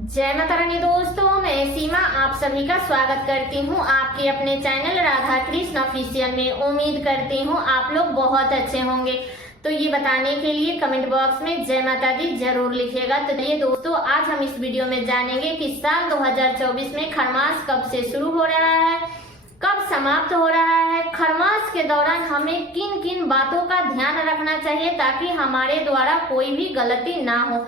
जय माता रानी दोस्तों, मैं सीमा आप सभी का स्वागत करती हूँ आपके अपने चैनल राधा कृष्ण ऑफिशियल में। उम्मीद करती हूँ आप लोग बहुत अच्छे होंगे। तो ये बताने के लिए कमेंट बॉक्स में जय माता दी जरूर लिखिएगा। तो ये दोस्तों, आज हम इस वीडियो में जानेंगे कि साल 2024 में खरमास कब से शुरू हो रहा है, कब समाप्त हो रहा है। खरमास के दौरान हमें किन किन बातों का ध्यान रखना चाहिए ताकि हमारे द्वारा कोई भी गलती ना हो,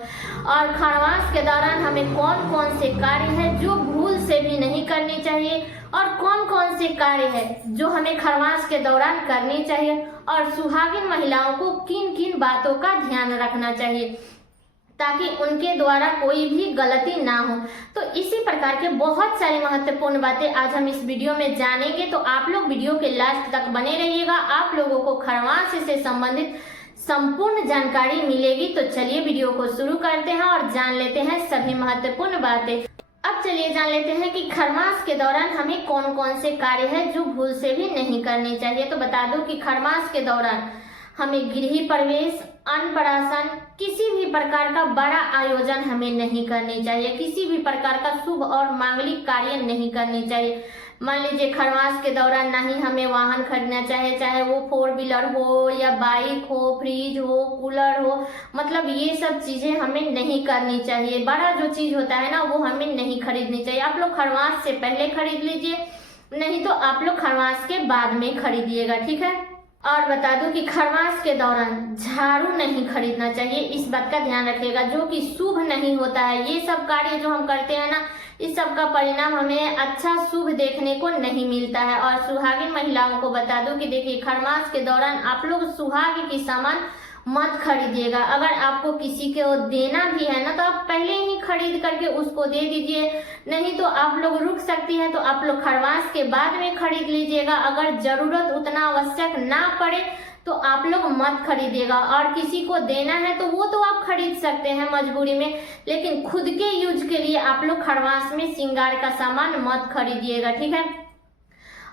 और खरमास के दौरान हमें कौन कौन से कार्य हैं जो भूल से भी नहीं करनी चाहिए, और कौन कौन से कार्य हैं जो हमें खरमास के दौरान करनी चाहिए, और सुहागिन महिलाओं को किन किन बातों का ध्यान रखना चाहिए ताकि उनके द्वारा कोई भी गलती ना हो। तो इसी प्रकार के बहुत सारी महत्वपूर्ण बातें आज हम इस वीडियो में जानेंगे। तो आप लोग वीडियो के लास्ट तक बने रहिएगा, आप लोगों को खरमास से संबंधित संपूर्ण जानकारी मिलेगी। तो चलिए वीडियो को शुरू करते हैं और जान लेते हैं सभी महत्वपूर्ण बातें। अब चलिए जान लेते हैं कि खरमास के दौरान हमें कौन कौन से कार्य है जो भूल से भी नहीं करने चाहिए। तो बता दूं कि खरमास के दौरान हमें गृह प्रवेश, अन्नप्राशन, किसी भी प्रकार का बड़ा आयोजन हमें नहीं करनी चाहिए, किसी भी प्रकार का शुभ और मांगलिक कार्य नहीं करनी चाहिए। मान लीजिए खरमास के दौरान ना ही हमें वाहन खरीदना चाहिए, चाहे वो 4 व्हीलर हो या बाइक हो, फ्रिज हो, कूलर हो, मतलब ये सब चीजें हमें नहीं करनी चाहिए। बड़ा जो चीज होता है ना वो हमें नहीं खरीदनी चाहिए। आप लोग खरमास से पहले खरीद लीजिए, नहीं तो आप लोग खरमास के बाद में खरीदिएगा, ठीक है। और बता दूं कि खरमास के दौरान झाड़ू नहीं खरीदना चाहिए, इस बात का ध्यान रखिएगा, जो कि शुभ नहीं होता है। ये सब कार्य जो हम करते हैं ना, इस सब का परिणाम हमें अच्छा शुभ देखने को नहीं मिलता है। और सुहागिन महिलाओं को बता दूं कि देखिए खरमास के दौरान आप लोग सुहाग की सामान मत खरीदिएगा। अगर आपको किसी को देना भी है ना तो आप पहले ही खरीद करके उसको दे दीजिए, नहीं तो आप लोग रुक सकती है तो आप लोग खरमास के बाद में खरीद लीजिएगा। अगर जरूरत उतना आवश्यक ना पड़े तो आप लोग मत खरीदिएगा, और किसी को देना है तो वो तो आप खरीद सकते हैं मजबूरी में, लेकिन खुद के यूज के लिए आप लोग खरमास में श्रृंगार का सामान मत खरीदिएगा, ठीक है।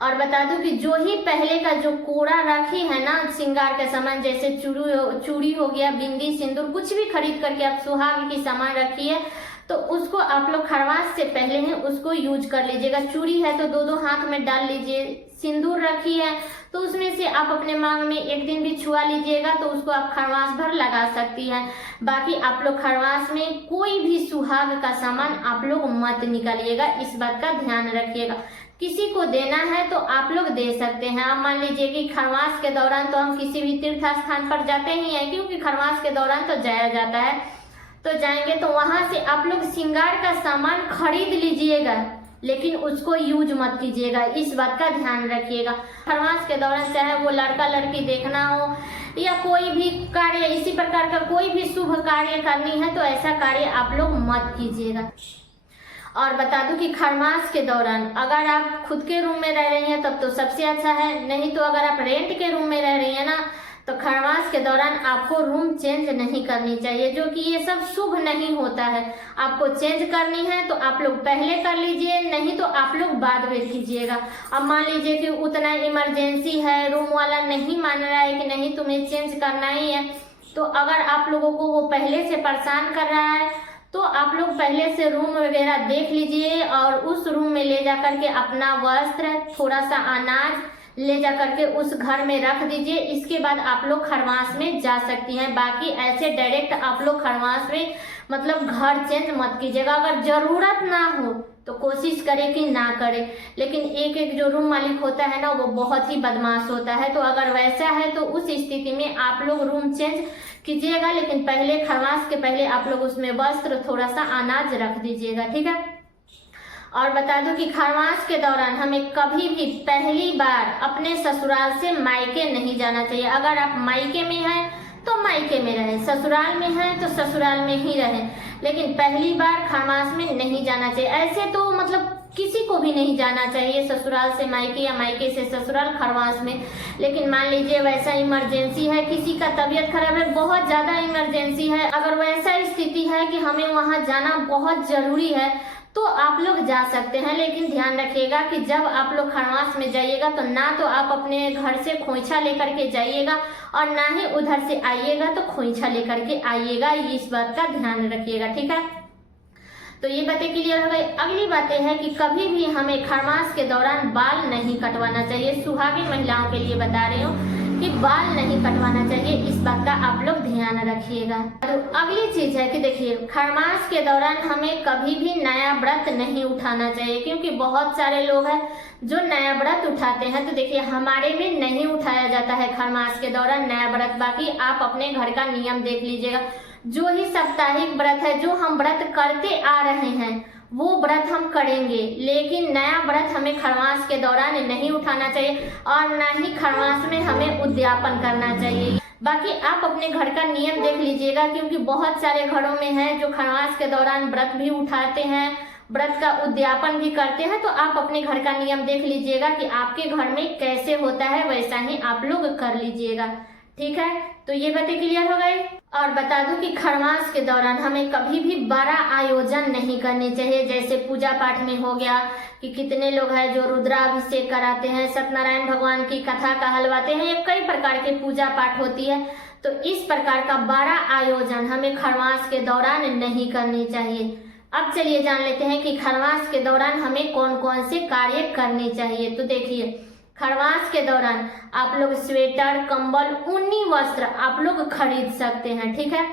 और बता दूं कि जो ही पहले का जो कूड़ा राखी है ना श्रृंगार का सामान, जैसे चूड़ी हो गया, बिंदी, सिंदूर, कुछ भी खरीद करके आप सुहाग की सामान रखिए तो उसको आप लोग खरमास से पहले ही उसको यूज कर लीजिएगा। चूड़ी है तो दो दो हाथ में डाल लीजिए, सिंदूर रखी है तो उसमें से आप अपने मांग में एक दिन भी छुआ लीजिएगा तो उसको आप खरमास भर लगा सकती हैं। बाकी आप लोग खरमास में कोई भी सुहाग का सामान आप लोग मत निकालिएगा, इस बात का ध्यान रखिएगा। किसी को देना है तो आप लोग दे सकते हैं। आप मान लीजिए कि खरमास के दौरान तो हम किसी भी तीर्थ स्थान पर जाते ही हैं, क्योंकि खरमास के दौरान तो जाया जाता है, तो जाएंगे तो वहां से आप लोग श्रृंगार का सामान खरीद लीजिएगा, लेकिन उसको यूज मत कीजिएगा, इस बात का ध्यान रखिएगा। खरमास के दौरान चाहे वो लड़का लड़की देखना हो या कोई भी कार्य, इसी प्रकार का कोई भी शुभ कार्य करनी है तो ऐसा कार्य आप लोग मत कीजिएगा। और बता दूं कि खरमास के दौरान अगर आप खुद के रूम में रह रही हैं तब तो सबसे अच्छा है, नहीं तो अगर आप रेंट के रूम में रह रही हैं ना तो खरमास के दौरान आपको रूम चेंज नहीं करनी चाहिए, जो कि ये सब शुभ नहीं होता है। आपको चेंज करनी है तो आप लोग पहले कर लीजिए, नहीं तो आप लोग बाद में कीजिएगा। अब मान लीजिए कि उतना इमरजेंसी है, रूम वाला नहीं मान रहा है कि नहीं तुम्हें चेंज करना ही है, तो अगर आप लोगों को वो पहले से परेशान कर रहा है तो आप लोग पहले से रूम वगैरह देख लीजिए और उस रूम में ले जा करके अपना वस्त्र, थोड़ा सा अनाज ले जा करके उस घर में रख दीजिए। इसके बाद आप लोग खरमास में जा सकती हैं। बाकी ऐसे डायरेक्ट आप लोग खरमास में मतलब घर चेंज मत कीजिएगा। अगर जरूरत ना हो तो कोशिश करें कि ना करें, लेकिन एक एक जो रूम मालिक होता है ना वो बहुत ही बदमाश होता है, तो अगर वैसा है तो उस स्थिति में आप लोग रूम चेंज कीजिएगा, लेकिन पहले खरमास के पहले आप लोग उसमें वस्त्र, थोड़ा सा अनाज रख दीजिएगा, ठीक है। और बता दूं कि खरमास के दौरान हमें कभी भी पहली बार अपने ससुराल से मायके नहीं जाना चाहिए। अगर आप मायके में हैं तो मायके में रहें, ससुराल में हैं तो ससुराल में ही रहें, लेकिन पहली बार खरमास में नहीं जाना चाहिए। ऐसे तो मतलब किसी को भी नहीं जाना चाहिए ससुराल से मायके या मायके से ससुराल खरमास में, लेकिन मान लीजिए वैसा इमरजेंसी है, किसी का तबीयत खराब है, बहुत ज्यादा इमरजेंसी है, अगर वैसा स्थिति है कि हमें वहां जाना बहुत जरूरी है तो आप लोग जा सकते हैं। लेकिन ध्यान रखिएगा कि जब आप लोग खरमास में जाइएगा तो ना तो आप अपने घर से खोइछा लेकर के जाइएगा और ना ही उधर से आइएगा तो खोइछा लेकर के आइएगा, इस बात का ध्यान रखिएगा, ठीक है। तो ये बातें क्लियर हो गई। अगली बातें है कि कभी भी हमें खरमास के दौरान बाल नहीं कटवाना चाहिए। सुहागिन महिलाओं के लिए बता रही हूँ कि बाल नहीं कटवाना चाहिए, इस बात का आप लोग ध्यान रखिएगा। तो अगली चीज है कि देखिए खरमास के दौरान हमें कभी भी नया व्रत नहीं उठाना चाहिए, क्योंकि बहुत सारे लोग हैं जो नया व्रत उठाते हैं। तो देखिए हमारे में नहीं उठाया जाता है खरमास के दौरान नया व्रत। बाकी आप अपने घर का नियम देख लीजिएगा, जो ही साप्ताहिक व्रत है, जो हम व्रत करते आ रहे हैं वो व्रत हम करेंगे, लेकिन नया व्रत हमें खरमास के दौरान नहीं उठाना चाहिए और न ही खरमास में हमें उद्यापन करना चाहिए। बाकी आप अपने घर का नियम देख लीजिएगा, क्योंकि बहुत सारे घरों में है जो खरमास के दौरान व्रत भी उठाते हैं, व्रत का उद्यापन भी करते हैं। तो आप अपने घर का नियम देख लीजिएगा कि आपके घर में कैसे होता है, वैसा ही आप लोग कर लीजिएगा, ठीक है। तो ये बातें क्लियर हो गई। और बता दूं कि खरमास के दौरान हमें कभी भी बड़ा आयोजन नहीं करने चाहिए। जैसे पूजा पाठ में हो गया कि कितने लोग हैं जो रुद्राभिषेक कराते हैं, सत्यनारायण भगवान की कथा कहलवाते हैं, या कई प्रकार के पूजा पाठ होती है। तो इस प्रकार का बड़ा आयोजन हमें खरमास के दौरान नहीं करनी चाहिए। अब चलिए जान लेते हैं कि खरमास के दौरान हमें कौन कौन से कार्य करने चाहिए। तो देखिए खरमास के दौरान आप लोग स्वेटर, कंबल, ऊनी वस्त्र आप लोग खरीद सकते हैं, ठीक है।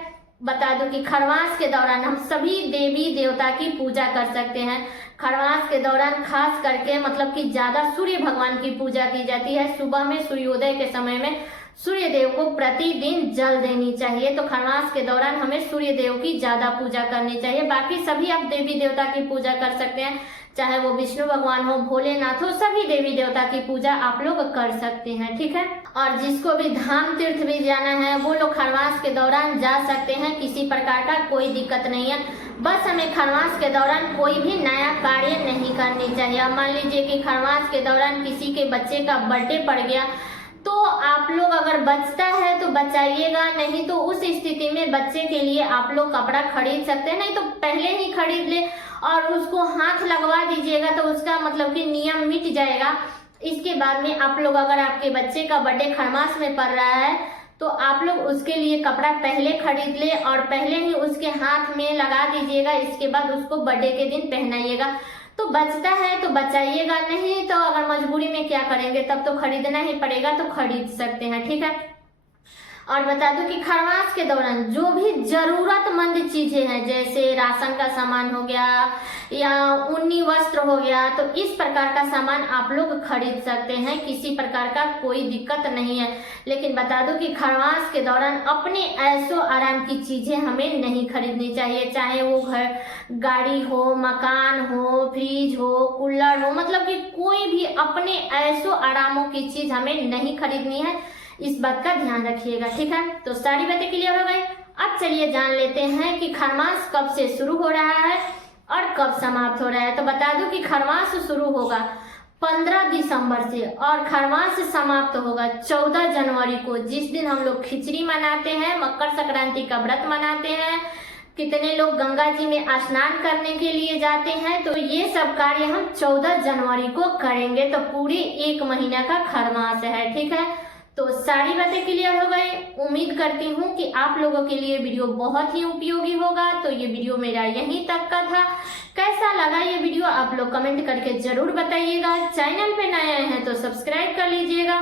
बता दूं कि खरमास के दौरान हम सभी देवी देवता की पूजा कर सकते हैं। खरमास के दौरान खास करके मतलब कि ज्यादा सूर्य भगवान की पूजा की जाती है। सुबह में सूर्योदय के समय में सूर्य देव को प्रतिदिन जल देनी चाहिए। तो खरमास के दौरान हमें सूर्य देव की ज्यादा पूजा करनी चाहिए। बाकी सभी आप देवी देवता की पूजा कर सकते हैं, चाहे वो विष्णु भगवान हो, भोलेनाथ हो, सभी देवी देवता की पूजा आप लोग कर सकते हैं, ठीक है। और जिसको भी धाम तीर्थ भी जाना है वो लोग खरमास के दौरान जा सकते हैं, किसी प्रकार का कोई दिक्कत नहीं है। बस हमें खरमास के दौरान कोई भी नया कार्य नहीं करनी चाहिए। अब मान लीजिए कि खरमास के दौरान किसी के बच्चे का बर्थडे पड़ गया, तो आप लोग अगर बचता है तो बचाइएगा, नहीं तो उस स्थिति में बच्चे के लिए आप लोग कपड़ा खरीद सकते हैं, नहीं तो पहले ही खरीद ले और उसको हाथ लगवा दीजिएगा, तो उसका मतलब कि नियम मिट जाएगा। इसके बाद में आप लोग अगर आपके बच्चे का बर्थडे खरमास में पड़ रहा है तो आप लोग उसके लिए कपड़ा पहले खरीद ले और पहले ही उसके हाथ में लगा दीजिएगा। इसके बाद उसको बर्थडे के दिन पहनाइएगा। तो बचता है तो बचाइएगा, नहीं तो अगर मजबूरी में क्या करेंगे, तब तो खरीदना ही पड़ेगा, तो खरीद सकते हैं, ठीक है। और बता दूं कि खरमास के दौरान जो भी जरूरतमंद चीजें हैं, जैसे राशन का सामान हो गया या ऊनी वस्त्र हो गया, तो इस प्रकार का सामान आप लोग खरीद सकते हैं, किसी प्रकार का कोई दिक्कत नहीं है। लेकिन बता दूं कि खरमास के दौरान अपने ऐशो आराम की चीजें हमें नहीं खरीदनी चाहिए, चाहे वो घर गाड़ी हो, मकान हो, फ्रिज हो, कूलर हो, मतलब कि कोई भी अपने ऐशो आरामों की चीज हमें नहीं खरीदनी है। इस बात का ध्यान रखिएगा, ठीक है। तो सारी बातें क्लियर हो गई। अब चलिए जान लेते हैं कि खरमास कब से शुरू हो रहा है और कब समाप्त हो रहा है। तो बता दूं कि खरमास शुरू होगा 15 दिसंबर से और खरमास समाप्त होगा 14 जनवरी को, जिस दिन हम लोग खिचड़ी मनाते हैं, मकर संक्रांति का व्रत मनाते हैं, कितने लोग गंगा जी में स्नान करने के लिए जाते हैं। तो ये सब कार्य हम 14 जनवरी को करेंगे। तो पूरी 1 महीना का खरमास है, ठीक है। तो सारी बातें क्लियर हो गई। उम्मीद करती हूँ कि आप लोगों के लिए वीडियो बहुत ही उपयोगी होगा। तो ये वीडियो मेरा यहीं तक का था। कैसा लगा ये वीडियो आप लोग कमेंट करके जरूर बताइएगा। चैनल पे नए आए हैं तो सब्सक्राइब कर लीजिएगा,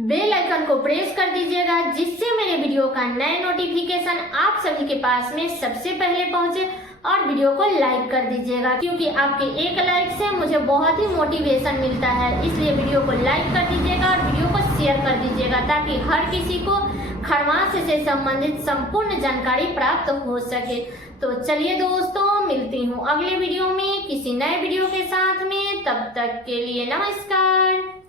बेल आइकन को प्रेस कर दीजिएगा, जिससे मेरे वीडियो का नए नोटिफिकेशन आप सभी के पास में सबसे पहले पहुंचे। और वीडियो को लाइक कर दीजिएगा, क्योंकि आपके एक लाइक से मुझे बहुत ही मोटिवेशन मिलता है। इसलिए वीडियो को लाइक कर दीजिएगा और वीडियो को शेयर कर दीजिएगा, ताकि हर किसी को खरमास से संबंधित संपूर्ण जानकारी प्राप्त हो सके। तो चलिए दोस्तों, मिलती हूँ अगले वीडियो में किसी नए वीडियो के साथ में। तब तक के लिए नमस्कार।